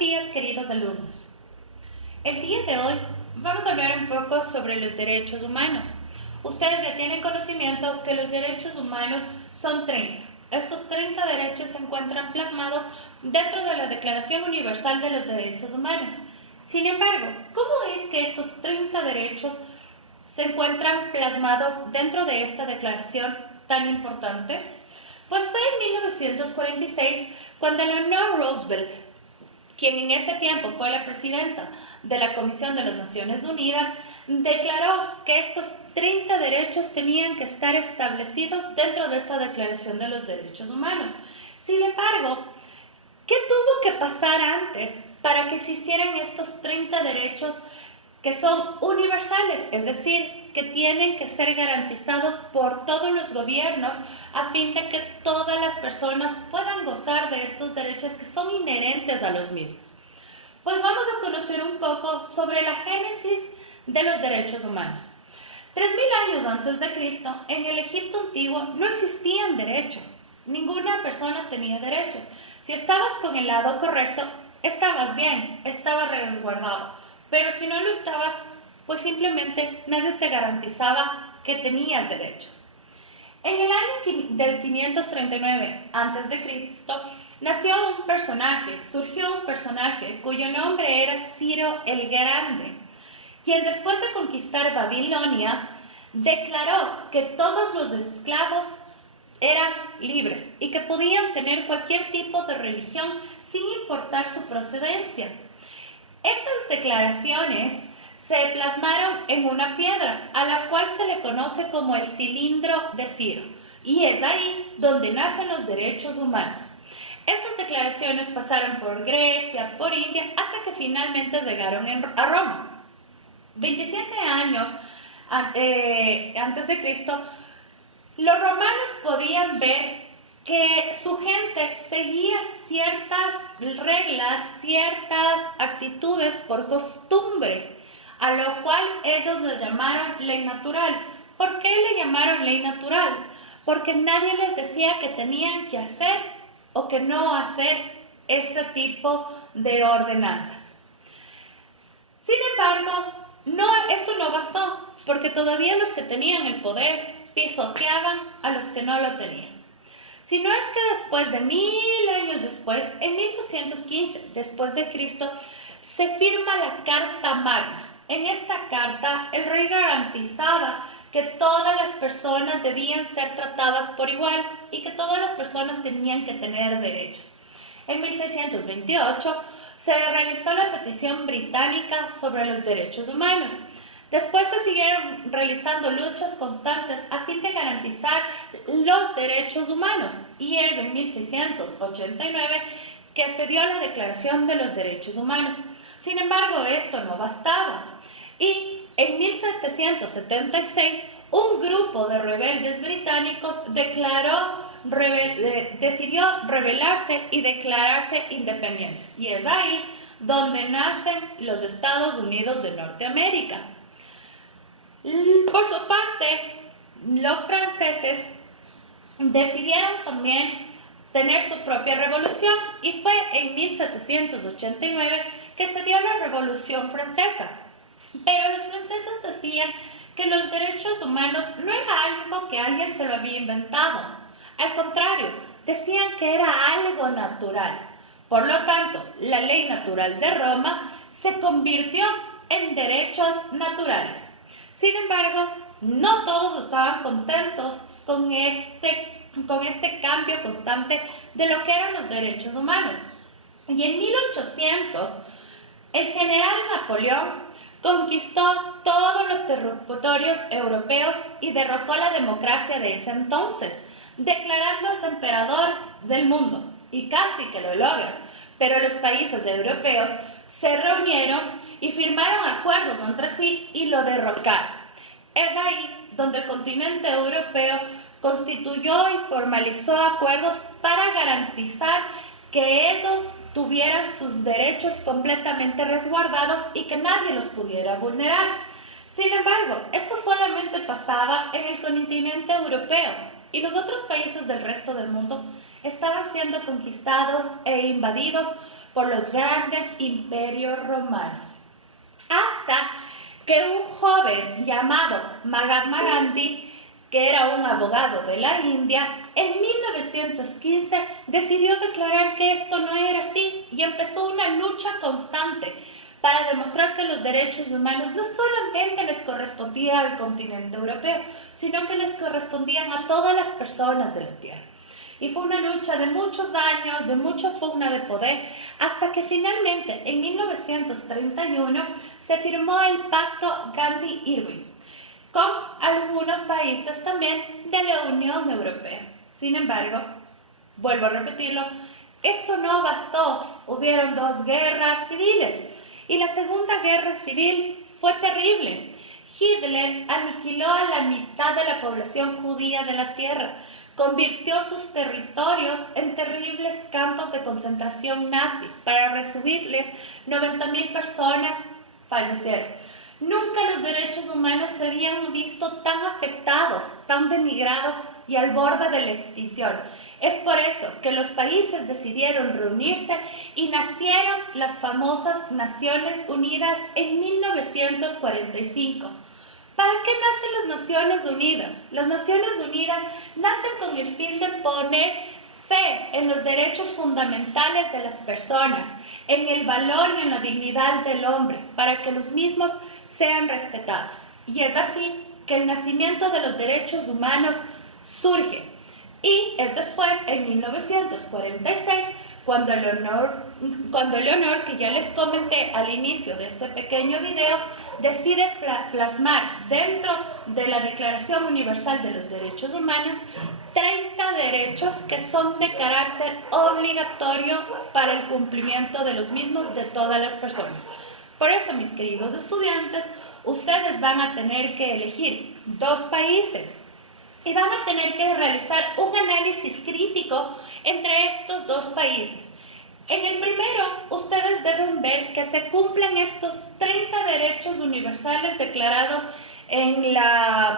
días, queridos alumnos. El día de hoy vamos a hablar un poco sobre los derechos humanos. Ustedes ya tienen conocimiento que los derechos humanos son 30. Estos 30 derechos se encuentran plasmados dentro de la Declaración Universal de los Derechos Humanos. Sin embargo, ¿cómo es que estos 30 derechos se encuentran plasmados dentro de esta declaración tan importante? Pues fue en 1946 cuando Eleanor Roosevelt, quien en ese tiempo fue la presidenta de la Comisión de las Naciones Unidas, declaró que estos 30 derechos tenían que estar establecidos dentro de esta Declaración de los Derechos Humanos. Sin embargo, ¿qué tuvo que pasar antes para que existieran estos 30 derechos que son universales? Es decir, que tienen que ser garantizados por todos los gobiernos a fin de que todas las personas puedan gozar de estos derechos que son inherentes a los mismos. Pues vamos a conocer un poco sobre la génesis de los derechos humanos. 3000 años antes de Cristo, en el Egipto antiguo no existían derechos. Ninguna persona tenía derechos. Si estabas con el lado correcto, estabas bien, estabas resguardado. Pero si no lo estabas, pues simplemente nadie te garantizaba que tenías derechos. En el año del 539 a.C., surgió un personaje cuyo nombre era Ciro el Grande, quien después de conquistar Babilonia, declaró que todos los esclavos eran libres y que podían tener cualquier tipo de religión sin importar su procedencia. Estas declaraciones se plasmaron en una piedra, a la cual se le conoce como el cilindro de Ciro, y es ahí donde nacen los derechos humanos. Estas declaraciones pasaron por Grecia, por India, hasta que finalmente llegaron a Roma. 27 años antes de Cristo, los romanos podían ver que su gente seguía ciertas reglas, ciertas actitudes por costumbre, a lo cual ellos le llamaron ley natural. ¿Por qué le llamaron ley natural? Porque nadie les decía que tenían que hacer o que no hacer este tipo de ordenanzas. Sin embargo, esto no bastó, porque todavía los que tenían el poder pisoteaban a los que no lo tenían. Si no es que después de 1000 años después, en 1215 después de Cristo, se firma la Carta Magna. En esta carta, el rey garantizaba que todas las personas debían ser tratadas por igual y que todas las personas tenían que tener derechos. En 1628 se realizó la petición británica sobre los derechos humanos. Después se siguieron realizando luchas constantes a fin de garantizar los derechos humanos, y es en 1689 que se dio la Declaración de los Derechos Humanos. Sin embargo, esto no bastaba, y en 1776 un grupo de rebeldes británicos decidió rebelarse y declararse independientes, y es ahí donde nacen los Estados Unidos de Norteamérica. Por su parte, los franceses decidieron también tener su propia revolución, y fue en 1789 que se dio la Revolución Francesa. Pero los franceses decían que los derechos humanos no era algo que alguien se lo había inventado. Al contrario, decían que era algo natural. Por lo tanto, la ley natural de Roma se convirtió en derechos naturales. Sin embargo, no todos estaban contentos con este cambio constante de lo que eran los derechos humanos. Y en 1800, el general Napoleón conquistó todos los territorios europeos y derrocó la democracia de ese entonces, declarándose emperador del mundo, y casi que lo logra. Pero los países europeos se reunieron y firmaron acuerdos entre sí y lo derrocaron. Es ahí donde el continente europeo constituyó y formalizó acuerdos para garantizar que ellos tuvieran sus derechos completamente resguardados y que nadie los pudiera vulnerar. Sin embargo, esto solamente pasaba en el continente europeo, y los otros países del resto del mundo estaban siendo conquistados e invadidos por los grandes imperios romanos. Hasta que un joven llamado Mahatma Gandhi, que era un abogado de la India, en 1915 decidió declarar que esto no era así y empezó una lucha constante para demostrar que los derechos humanos no solamente les correspondían al continente europeo, sino que les correspondían a todas las personas de la Tierra. Y fue una lucha de muchos años, de mucha pugna de poder, hasta que finalmente en 1931 se firmó el Pacto Gandhi-Irwin, con algunos países también de la Unión Europea. Sin embargo, vuelvo a repetirlo, esto no bastó. Hubieron 2 guerras civiles y la Segunda Guerra Civil fue terrible. Hitler aniquiló a la mitad de la población judía de la tierra, convirtió sus territorios en terribles campos de concentración nazi. Para resumirles, 90,000 personas fallecieron. Nunca los derechos humanos se habían visto tan afectados, tan denigrados y al borde de la extinción. Es por eso que los países decidieron reunirse y nacieron las famosas Naciones Unidas en 1945. ¿Para qué nacen las Naciones Unidas? Las Naciones Unidas nacen con el fin de poner fe en los derechos fundamentales de las personas, en el valor y en la dignidad del hombre, para que los mismos sean respetados. Y es así que el nacimiento de los derechos humanos surge. Y es después, en 1946, cuando Leonor, que ya les comenté al inicio de este pequeño video, decide plasmar dentro de la Declaración Universal de los Derechos Humanos 30 derechos que son de carácter obligatorio para el cumplimiento de los mismos de todas las personas. Por eso, mis queridos estudiantes, ustedes van a tener que elegir 2 países y van a tener que realizar un análisis crítico entre estos 2 países. En el primero, ustedes deben ver que se cumplan estos 30 derechos universales declarados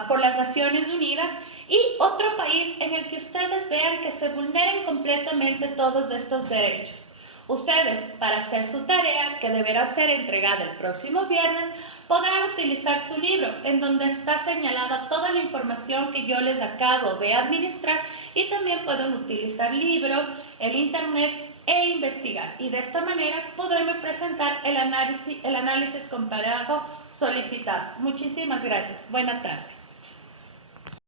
por las Naciones Unidas, y otro país en el que ustedes vean que se vulneren completamente todos estos derechos. Ustedes, para hacer su tarea, que deberá ser entregada el próximo viernes, podrán utilizar su libro, en donde está señalada toda la información que yo les acabo de administrar, y también pueden utilizar libros, el internet e investigar. Y de esta manera poderme presentar el análisis comparado solicitado. Muchísimas gracias. Buena tarde.